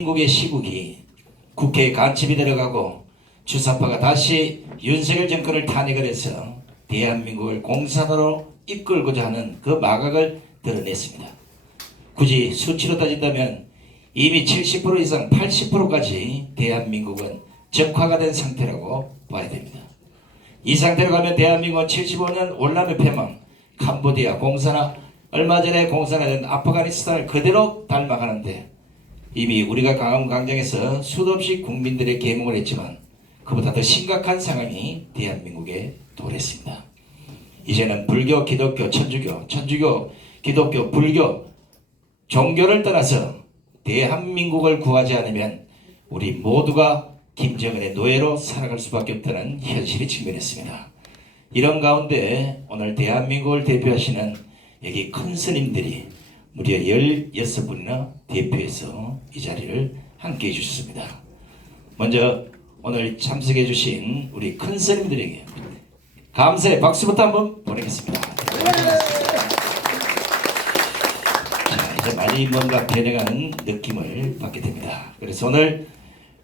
한국의 시국이 국회에 간첩이 들어가고 주사파가 다시 윤석열 정권을 탄핵을 해서 대한민국을 공산으로 이끌고자 하는 그 마각을 드러냈습니다. 굳이 수치로 따진다면 이미 70% 이상 80%까지 대한민국은 적화가 된 상태라고 봐야 됩니다. 이 상태로 가면 대한민국은 75년 월남의 패망, 캄보디아 공산화, 얼마 전에 공산화된 아프가니스탄을 그대로 닮아가는데 이미 우리가 강원 광장에서 수도 없이 국민들의 계몽을 했지만 그보다 더 심각한 상황이 대한민국에 도래했습니다. 이제는 불교, 기독교, 천주교, 천주교, 기독교, 불교 종교를 떠나서 대한민국을 구하지 않으면 우리 모두가 김정은의 노예로 살아갈 수밖에 없다는 현실이 직면했습니다. 이런 가운데 오늘 대한민국을 대표하시는 여기 큰 스님들이 무려 16분이나 대표해서 이 자리를 함께 해주셨습니다. 먼저 오늘 참석해 주신 우리 큰 스님들에게 감사의 박수부터 한번 보내겠습니다. 자, 이제 많이 뭔가 변해가는 느낌을 받게 됩니다. 그래서 오늘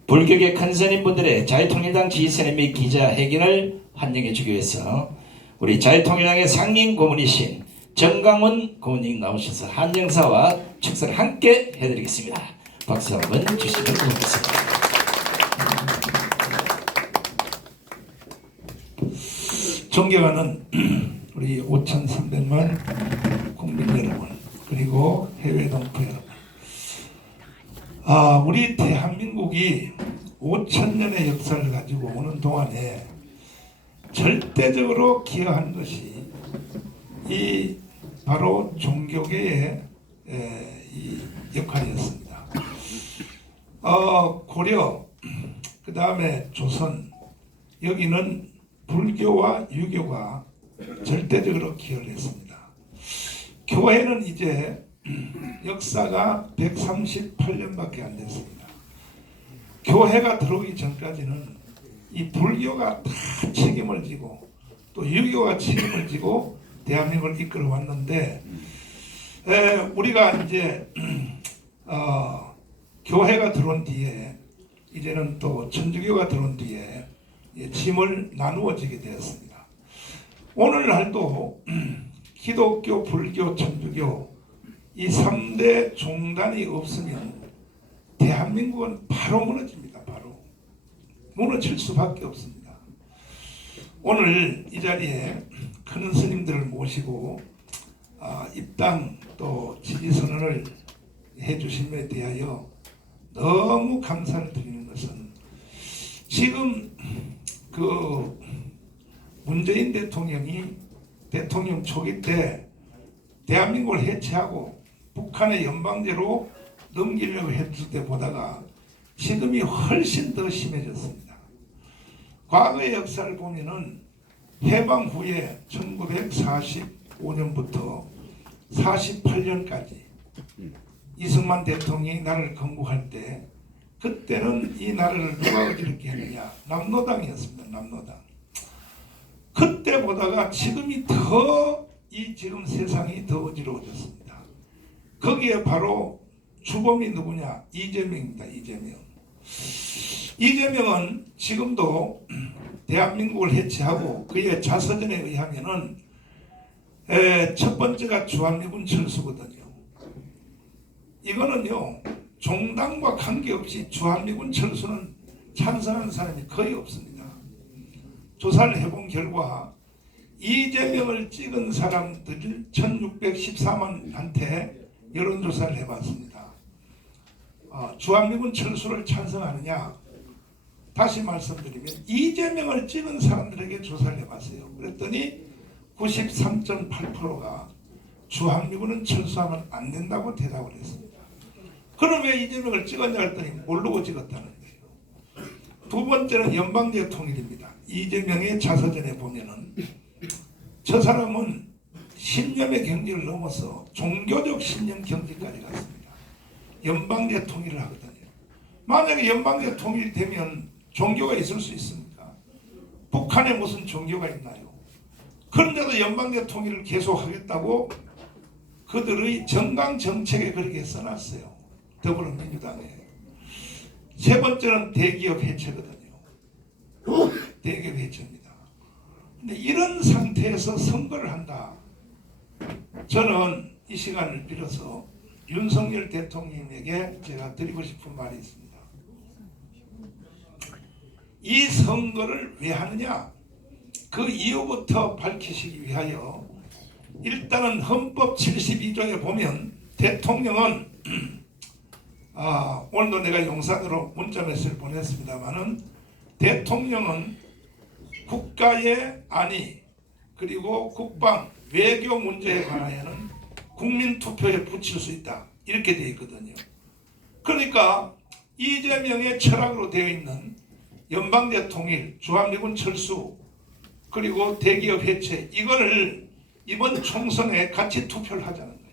불교계 큰 스님분들의 자유통일당 지휘스님 및 기자 회견을 환영해 주기 위해서 우리 자유통일당의 상임 고문이신 정강훈 고문님 나오셔서 한영사와 축사를 함께 해드리겠습니다. 박수 한번 주시면 고맙겠습니다. 존경하는 우리 5,300만 국민 여러분 그리고 해외 동포 여러분 아 우리 대한민국이 5천년의 역사를 가지고 오는 동안에 절대적으로 기여한 것이 이 바로 종교계의 에, 이 역할이었습니다. 어, 고려 그 다음에 조선 여기는 불교와 유교가 절대적으로 기여를 했습니다. 교회는 이제 역사가 138년밖에 안 됐습니다. 교회가 들어오기 전까지는 이 불교가 다 책임을 지고 또 유교가 책임을 지고 대한민국을 이끌어 왔는데 에, 우리가 이제 어, 교회가 들어온 뒤에 이제는 또 천주교가 들어온 뒤에 예, 짐을 나누어지게 되었습니다. 오늘날도 기독교, 불교, 천주교 이 3대 종단이 없으면 대한민국은 바로 무너집니다. 바로 무너질 수밖에 없습니다. 오늘 이 자리에 큰 스님들을 모시고 아, 입당 또 지지 선언을 해주심에 대하여 너무 감사를 드리는 것은 지금 그 문재인 대통령이 대통령 초기 때 대한민국을 해체하고 북한의 연방제로 넘기려고 했을 때 보다가 지금이 훨씬 더 심해졌습니다. 과거의 역사를 보면은 해방 후에 1945년부터 48년까지 이승만 대통령이 나라를 건국할 때 그때는 이 나라를 누가 어지럽게 했느냐 남노당이었습니다. 남노당. 그때 보다가 지금이 더 이 지금 세상이 더 어지러워졌습니다. 거기에 바로 주범이 누구냐 이재명입니다. 이재명. 이재명은 지금도 대한민국을 해체하고 그의 자서전에 의하면은 에, 첫 번째가 주한미군 철수거든요. 이거는요 종당과 관계없이 주한미군 철수는 찬성하는 사람이 거의 없습니다. 조사를 해본 결과 이재명을 찍은 사람들 1614만한테 여론조사를 해봤습니다. 어, 주한미군 철수를 찬성하느냐? 다시 말씀드리면 이재명을 찍은 사람들에게 조사를 해봤어요. 그랬더니 93.8%가 주한미군은 철수하면 안 된다고 대답을 했습니다. 그럼 왜 이재명을 찍었냐 했더니 모르고 찍었다는 거예요. 두 번째는 연방제 통일입니다. 이재명의 자서전에 보면은 저 사람은 신념의 경지를 넘어서 종교적 신념 경지까지 갔습니다. 연방제 통일을 하거든요. 만약에 연방제 통일이 되면 종교가 있을 수 있습니까? 북한에 무슨 종교가 있나요? 그런데도 연방제 통일을 계속하겠다고 그들의 정강 정책에 그렇게 써놨어요. 더불어민주당에. 세 번째는 대기업 해체거든요. 대기업 해체입니다. 근데 이런 상태에서 선거를 한다. 저는 이 시간을 빌어서 윤석열 대통령에게 제가 드리고 싶은 말이 있습니다. 이 선거를 왜 하느냐? 그 이유부터 밝히시기 위하여 일단은 헌법 72조에 보면 대통령은 아, 오늘도 내가 용산으로 문자 메시지를 보냈습니다만은 대통령은 국가의 안위 그리고 국방 외교 문제에 관하여는 국민 투표에 붙일 수 있다 이렇게 되어 있거든요. 그러니까 이재명의 철학으로 되어 있는 연방대 통일, 주한미군 철수 그리고 대기업 해체 이거를 이번 총선에 같이 투표를 하자는 거예요.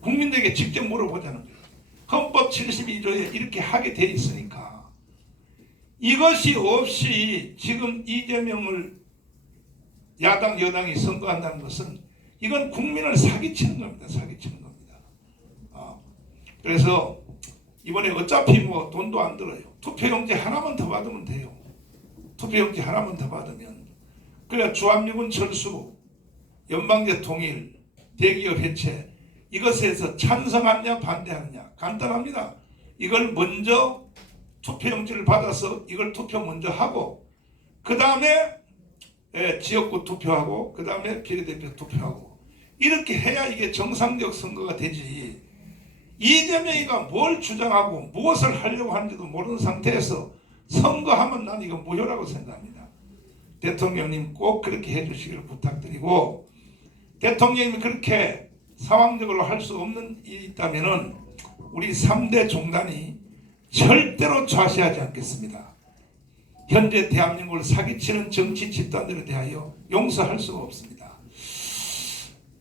국민들에게 직접 물어보자는 거예요. 헌법 72조에 이렇게 하게 돼 있으니까 이것이 없이 지금 이재명을 야당 여당이 선거한다는 것은 이건 국민을 사기치는 겁니다. 사기치는 겁니다. 아, 그래서 이번에 어차피 뭐 돈도 안 들어요. 투표용지 하나만 더 받으면 돼요. 투표용지 하나만 더 받으면 그래 주한미군 철수, 연방제 통일, 대기업 해체 이것에서 찬성하느냐 반대하느냐 간단합니다. 이걸 먼저 투표용지를 받아서 이걸 투표 먼저 하고 그 다음에 지역구 투표하고 그 다음에 비례대표 투표하고 이렇게 해야 이게 정상적 선거가 되지 이재명이가 뭘 주장하고 무엇을 하려고 하는지도 모르는 상태에서 선거하면 난 이거 무효라고 생각합니다. 대통령님 꼭 그렇게 해주시기를 부탁드리고 대통령님이 그렇게 상황적으로 할 수 없는 일이 있다면은 우리 3대 종단이 절대로 좌시하지 않겠습니다. 현재 대한민국을 사기치는 정치 집단들에 대하여 용서할 수가 없습니다.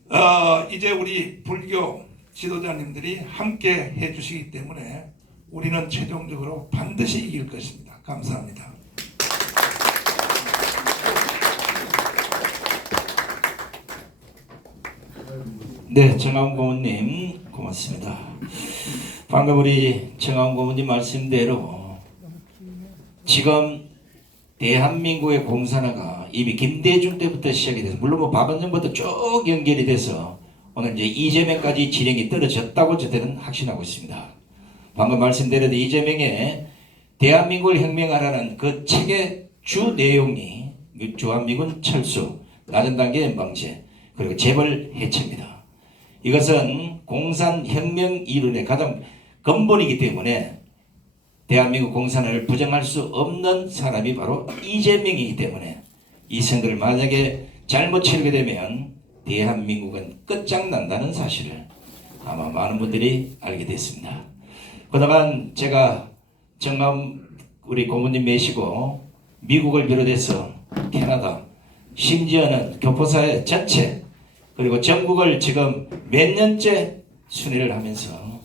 어, 이제 우리 불교 지도자님들이 함께 해주시기 때문에 우리는 최종적으로 반드시 이길 것입니다. 감사합니다. 네, 정하운 고모님 고맙습니다. 방금 우리 정하운 고모님 말씀대로 지금 대한민국의 공산화가 이미 김대중 때부터 시작이 돼서 물론 뭐 박원순부터 쭉 연결이 돼서 오늘 이제 이재명까지 진행이 떨어졌다고 저들은 확신하고 있습니다. 방금 말씀드린 이재명의 대한민국을 혁명하라는 그 책의 주 내용이 주한미군 철수, 낮은 단계 연방제, 그리고 재벌 해체입니다. 이것은 공산혁명 이론의 가장 근본이기 때문에 대한민국 공산을 부정할 수 없는 사람이 바로 이재명이기 때문에 이 선거를 만약에 잘못 치르게 되면 대한민국은 끝장난다는 사실을 아마 많은 분들이 알게 됐습니다. 그동안 제가 정감 우리 고모님 매시고 미국을 비롯해서 캐나다 심지어는 교포사회 전체 그리고 전국을 지금 몇 년째 순회를 하면서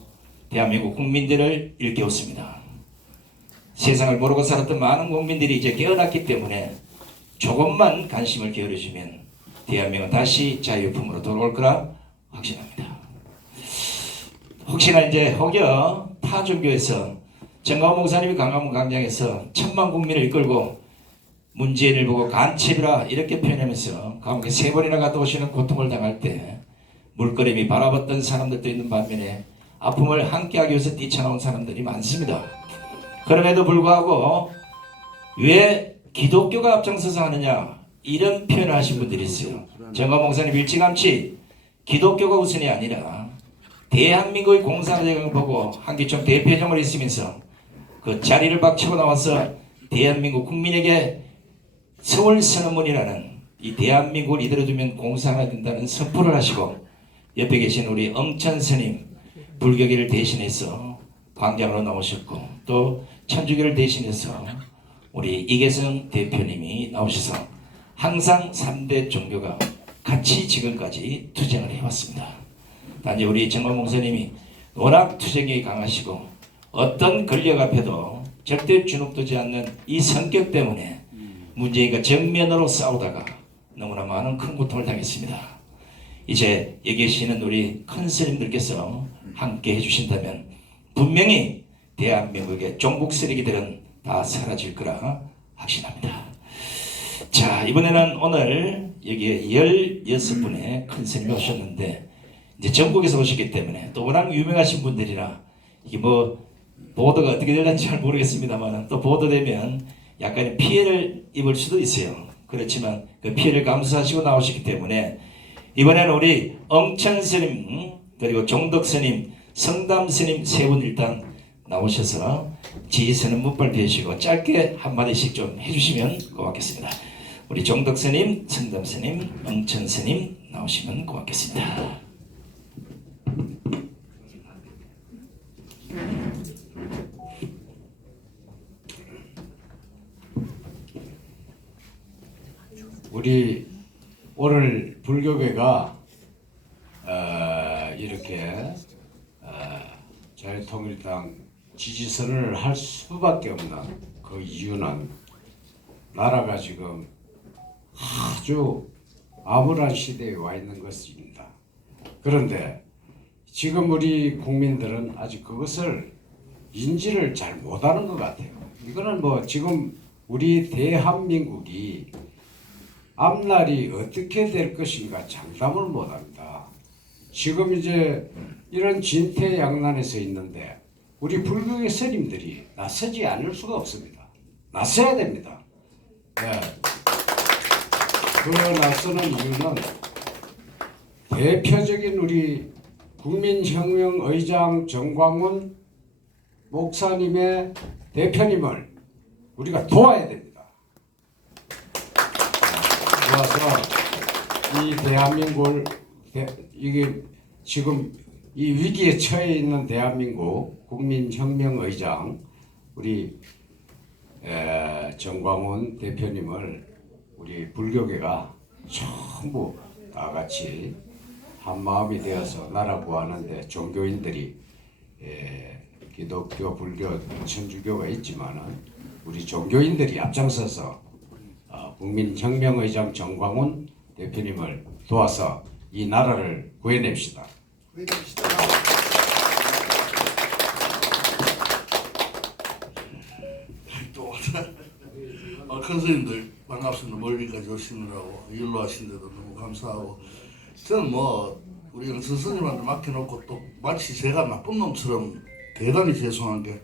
대한민국 국민들을 일깨웠습니다. 세상을 모르고 살았던 많은 국민들이 이제 깨어났기 때문에 조금만 관심을 기울여주면 대한민국은 다시 자유품으로 돌아올 거라 확신합니다. 혹시나 이제 혹여 타 종교에서 정가원 목사님이 강화문 광장에서 천만 국민을 이끌고 문재인을 보고 간첩이라 이렇게 표현하면서 감옥에 세 번이나 갔다 오시는 고통을 당할 때 물끄러미 바라봤던 사람들도 있는 반면에 아픔을 함께하기 위해서 뛰쳐나온 사람들이 많습니다. 그럼에도 불구하고 왜 기독교가 앞장서서 하느냐 이런 표현을 하신 분들이 있어요. 정가 목사님 일찌감치 기독교가 우선이 아니라 대한민국의 공산화대을 보고 한기총 대표정을 있으면서 그 자리를 박치고 나와서 대한민국 국민에게 서울 선언문이라는 이 대한민국을 이대로 두면 공산화 된다는 선포를 하시고 옆에 계신 우리 엄천 스님 불교계를 대신해서 광장으로 나오셨고 또 천주교를 대신해서 우리 이계성 대표님이 나오셔서 항상 3대 종교가 같이 지금까지 투쟁을 해왔습니다. 단지 우리 정만 목사님이 워낙 투쟁이 강하시고 어떤 권력 앞에도 절대 주눅두지 않는 이 성격 때문에 문재인과 정면으로 싸우다가 너무나 많은 큰 고통을 당했습니다. 이제 여기 계시는 우리 큰 스님들께서 함께 해주신다면 분명히 대한민국의 종북 쓰레기들은 다 사라질 거라 확신합니다. 자 이번에는 오늘 여기에 16분의 큰 스님이 오셨는데 이제 전국에서 오셨기 때문에 또 워낙 유명하신 분들이라 이게 뭐 보도가 어떻게 될는지 잘 모르겠습니다만 또 보도되면 약간의 피해를 입을 수도 있어요. 그렇지만 그 피해를 감수하시고 나오셨기 때문에 이번에는 우리 엉천 스님 그리고 종덕 스님, 성담 스님 세 분 일단 나오셔서 지휘서는 못 발표하시고 짧게 한 마디씩 좀 해주시면 고맙겠습니다. 우리 종덕 스님, 성담 스님, 엉천 스님 나오시면 고맙겠습니다. 우리 오늘 불교계가 어, 이렇게 어, 자유통일당 지지선을 할 수밖에 없는 그 이유는 나라가 지금 아주 암울한 시대에 와 있는 것입니다. 그런데 지금 우리 국민들은 아직 그것을 인지를 잘 못하는 것 같아요. 이거는 뭐 지금 우리 대한민국이 앞날이 어떻게 될 것인가 장담을 못합니다. 지금 이제 이런 진퇴양난에서 있는데 우리 불교의 스님들이 나서지 않을 수가 없습니다. 나서야 됩니다. 예. 그 나서는 이유는 대표적인 우리 국민혁명 의장 정광훈 목사님의 대표님을 우리가 도와야 됩니다. 도와서 이 대한민국을 대- 이게 지금 이 위기에 처해 있는 대한민국 국민혁명의장 우리 에, 정광훈 대표님을 우리 불교계가 전부 다 같이 한 마음이 되어서 나라 구하는데 종교인들이 에, 기독교, 불교, 천주교가 있지만은 우리 종교인들이 앞장서서 어, 국민혁명의장 정광훈 대표님을 도와서 이 나라를 구해냅시다. 또 어, 큰 스님들 반갑습니다. 멀리까지 오시느라고 일로 하신데도 너무 감사하고 저는 뭐 우리 영선 스님한테 맡겨놓고 또 마치 제가 나쁜 놈처럼 대단히 죄송한 게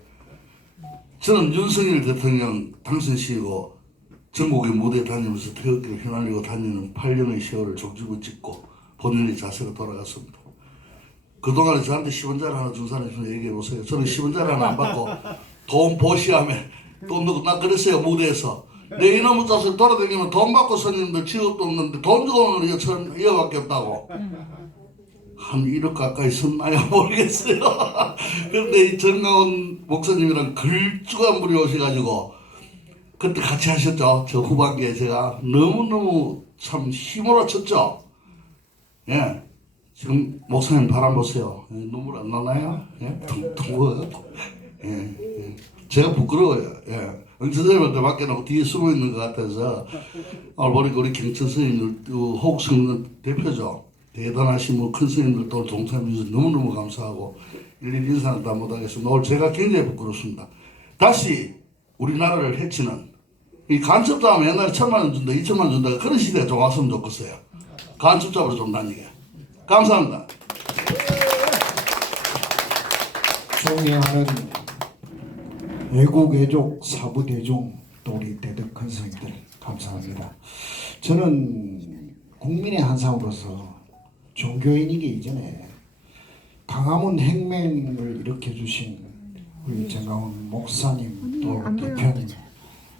저는 윤석열 대통령 당선시이고 전국의 무대 다니면서 태극기를 휘날리고 다니는 8년의 세월을 족집을 찍고 본인의 자세가 돌아갔습니다. 그동안에 저한테 10원짜리 하나 준 사람 있으면 얘기해 보세요. 저는 10원짜리 하나 안 받고 돈 보시하면 돈 넣고 나 그랬어요 무대에서. 내 이놈의 자식 돌아다니면 돈 받고 손님들 직업도 없는데 돈 주고 오는 이거 천 이거밖에 없다고. 한 1억 가까이 썼나요? 모르겠어요. 그런데 이 정가원 목사님이랑 걸쭉한 분이 오셔가지고 그때 같이 하셨죠 저 후반기에 제가 너무너무 참 힘으로 쳤죠 예 지금 목사님 바람 보세요. 예, 눈물 안 나나요? 예, 부어갖고. 예, 예. 제가 부끄러워요. 예. 은천선생님한테 맡겨놓고 뒤에 숨어 있는 것 같아서 오늘 보니까 우리 경천 스님들, 그 호국성 대표죠. 대단하신 뭐큰 스님들도 동참해주셔서 너무너무 감사하고 일일이 인사는 다 못하겠습니다. 오늘 제가 굉장히 부끄럽습니다. 다시 우리나라를 해치는 이 간첩 잡으면 옛날에 천만 원 준다, 이천만 원 준다 그런 시대가 좀 왔으면 좋겠어요. 간첩 잡으러 좀 다니게. 감사합니다. 존경하는 애국 애족 사부 대종 또 우리 대덕 큰 스님들 감사합니다. 저는 국민의 한 사람으로서 종교인이기 이전에 강화문 행맹을 일으켜 주신 우리 정강훈 목사님 또 대표님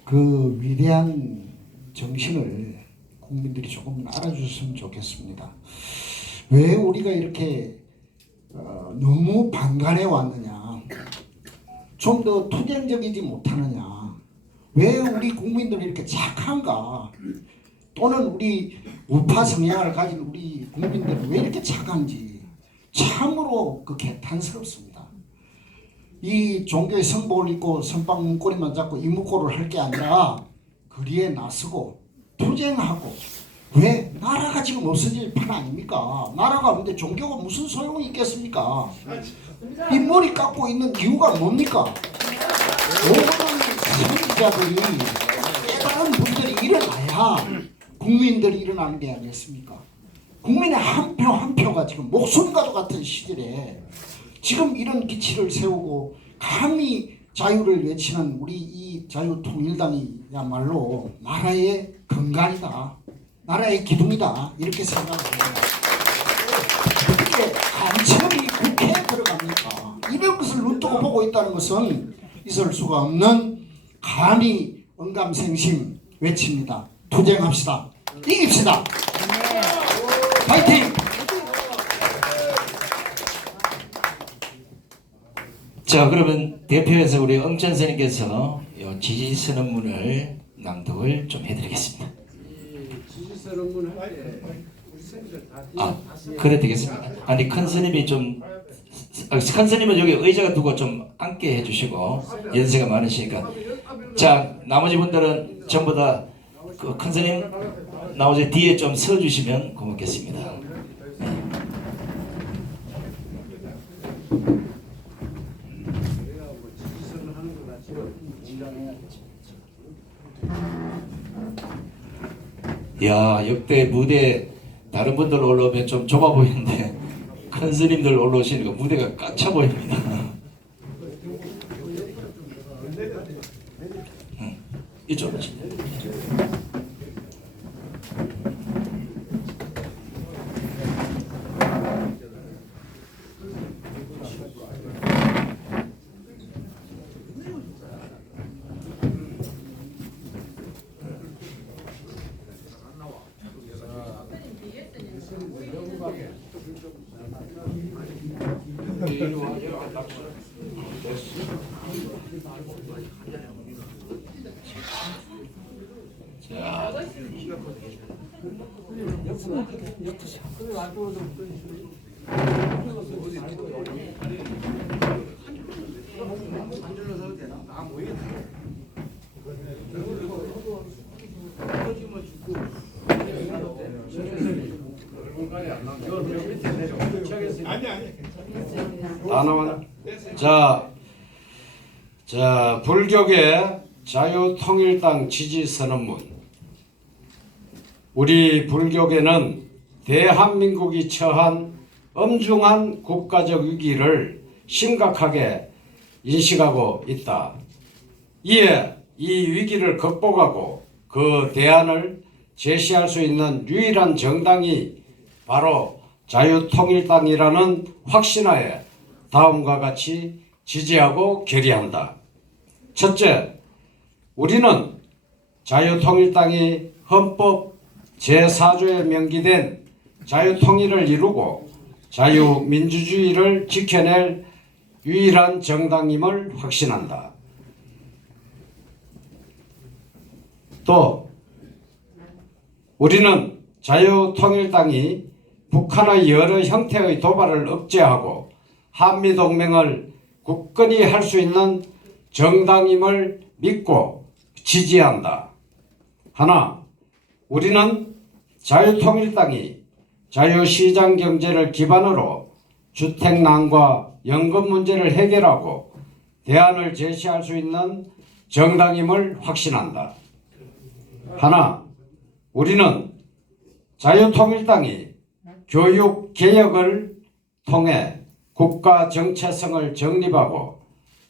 그 위대한 정신을 국민들이 조금 알아주셨으면 좋겠습니다. 왜 우리가 이렇게 어, 너무 반간해 왔느냐? 좀 더 투쟁적이지 못하느냐? 왜 우리 국민들이 이렇게 착한가? 또는 우리 우파 성향을 가진 우리 국민들은 왜 이렇게 착한지 참으로 그 개탄스럽습니다. 이 종교의 성복을 입고 선방 문고리만 잡고 이목고를 할 게 아니라 거리에 나서고 투쟁하고 왜? 나라가 지금 없어질 판 아닙니까? 나라가 없는데 종교가 무슨 소용이 있겠습니까? 이 머리 깎고 있는 이유가 뭡니까? 모든 선지자들이 깨달은 분들이 일어나야 국민들이 일어나는 게 아니었습니까? 국민의 한표한 표가 지금 목숨과도 같은 시절에 지금 이런 기치를 세우고 감히 자유를 외치는 우리 이 자유통일당이야말로 나라의 근간이다. 나라의 기둥이다. 이렇게 생각합니다. 어떻게 간첩이 국회에 들어갑니까? 이런 것을 눈뜨고 보고 있다는 것은 있을 수가 없는 감히 언감생심 외칩니다. 투쟁합시다. 이깁시다. 파이팅! 자 그러면 대표에서 우리 엄천 선생님께서 요 지지 선언문을 낭독을 좀 해드리겠습니다. 지지 선언문 할때 우리 선생님들 다 아 그래 되겠습니다. 아니 큰 스님이 좀 아, 큰 스님은 여기 의자가 두고 좀 앉게 해주시고 연세가 많으시니까 자 나머지 분들은 전부 다그큰 스님 나머지 뒤에 좀 서주시면 고맙겠습니다. 야 역대 무대 다른 분들 올라오면 좀 좁아 보이는데 큰 스님들 올라오시니까 무대가 꽉차 보입니다. 응, 이쪽으로 치. 자, 자, 자 불교계 자유통일당 지지 선언문. 우리 불교계는 대한민국이 처한 엄중한 국가적 위기를 심각하게 인식하고 있다. 이에 이 위기를 극복하고 그 대안을 제시할 수 있는 유일한 정당이 바로 자유통일당이라는 확신하에 다음과 같이 지지하고 결의한다. 첫째, 우리는 자유통일당이 헌법 제4조에 명기된 자유통일을 이루고 자유민주주의를 지켜낼 유일한 정당임을 확신한다. 또 우리는 자유통일당이 북한의 여러 형태의 도발을 억제하고 한미동맹을 굳건히 할 수 있는 정당임을 믿고 지지한다. 하나, 우리는 자유통일당이 자유시장 경제를 기반으로 주택난과 연금 문제를 해결하고 대안을 제시할 수 있는 정당임을 확신한다. 하나, 우리는 자유통일당이 교육 개혁을 통해 국가 정체성을 정립하고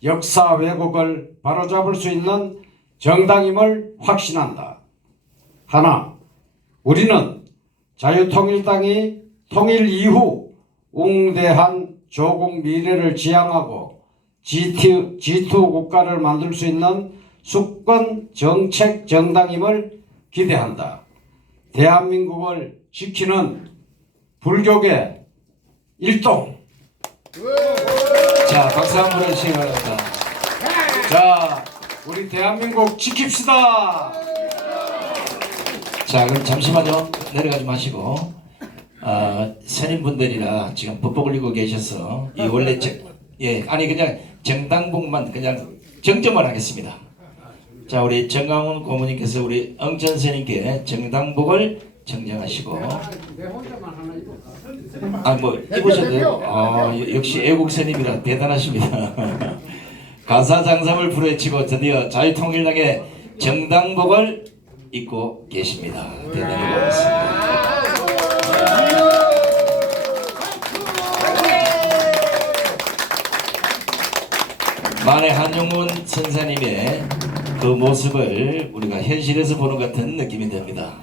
역사 왜곡을 바로잡을 수 있는 정당임을 확신한다. 하나, 우리는 자유통일당이 통일 이후 웅대한 조국 미래를 지향하고 G2, G2 국가를 만들 수 있는 수권 정책 정당임을 기대한다. 대한민국을 지키는 불교계 일동. 자 박수 한번 해주시기 바랍니다. 자, 우리 대한민국 지킵시다. 자 그럼 잠시만요 내려가지 마시고 아 선임분들이라 지금 법복 올리고 계셔서 이 원래 정, 예 아니 그냥 정당북만 그냥 정점만 하겠습니다. 자 우리 정강훈 고모님께서 우리 엉전 선생님께 정당북을 정정하시고. 아 뭐 입으셔도. 아, 역시 애국 선임이라 대단하십니다. 가사 장삼을 부르치고 드디어 자유통일당의 정당복을 입고 계십니다. 대단히 고맙습니다. 만해 한용운 선사님의 그 모습을 우리가 현실에서 보는 것 같은 느낌이 듭니다.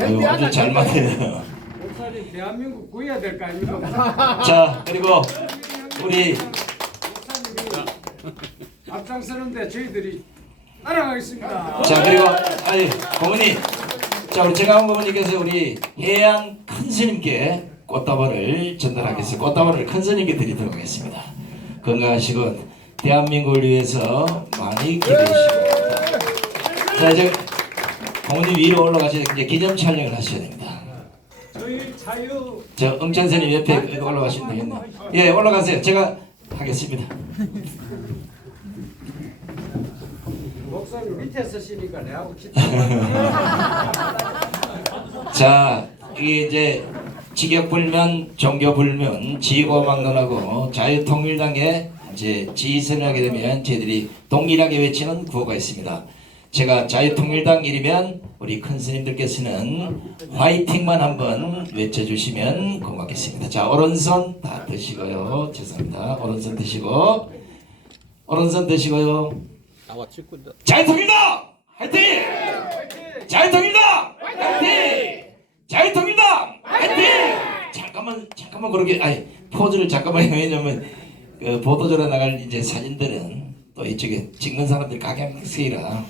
아유, 아주 잘. 목사님 대한민국 구해야 될 거 아닙니까? 자 그리고 우리 앞장서는데 저희들이 따라가겠습니다. 자 그리고 아니 고모님 자 우리 정하원 고모님께서 우리 해양 큰 스님께 꽃다발을 전달하겠습니다. 꽃다발을 큰 스님께 드리도록 하겠습니다. 건강하시고 대한민국을 위해서 많이 기도해주시고 자 이제 고모님 위로 올라가셔야 이제 기념 촬영을 하셔야 됩니다. 저희 자유 저 응찬스님 옆에 올라가시면 되겠네요. 예 올라가세요. 제가 하겠습니다. 목사님 밑에 서시니까 내하고. 자, 이게 이제 직역불면, 종교불면, 지고막론하고 자유통일당에 이제 지휘선을 하게 되면 저희들이 동일하게 외치는 구호가 있습니다. 제가 자유통일당이면 우리 큰 스님들께서는 화이팅만 한번 외쳐주시면 고맙겠습니다. 자, 오른손 다 드시고요. 죄송합니다. 오른손 드시고, 오른손 드시고요. 자유통일당! 화이팅! 자유통일당! 화이팅! 자유통일당! 화이팅! 잠깐만 잠깐만 그러게 아니 포즈를 잠깐만. 왜냐면 그 보도자료 나갈 이제 사진들은 또 이쪽에 찍는 사람들 각양각색이라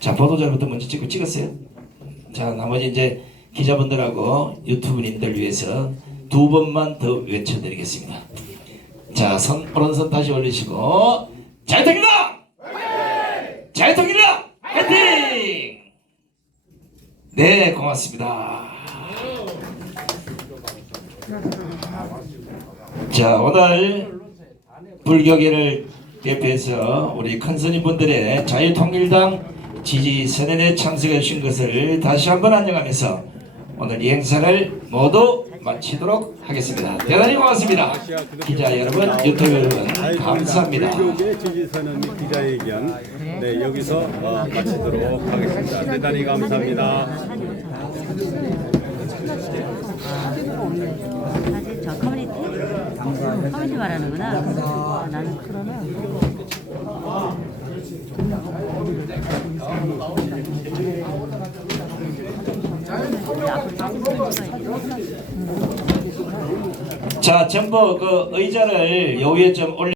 자 보도자료부터 먼저 찍고 찍었어요. 자 나머지 이제 기자분들하고 유튜브님들 위해서 두 번만 더 외쳐드리겠습니다. 자, 손, 오른손 다시 올리시고, 자유통일당! 자유통일당! 화이팅! 네, 고맙습니다. 자, 오늘 불교계를 대표해서 우리 큰 스님분들의 자유통일당 지지 선언에 참석해 주신 것을 다시 한번 안녕하면서 오늘 이 행사를 모두 마치도록 하겠습니다. 대단히 고맙습니다. 기자 여러분, 유튜브 여러분, 감사합니다. 지지선언 네 여기서 어, 마치도록 하겠습니다. 대단히 감사합니다. 사실 저 커뮤니티? 커뮤니티 말하는구나. 아, 나는 그러면 자, 전부 그 의자를 요 위에 좀 올려.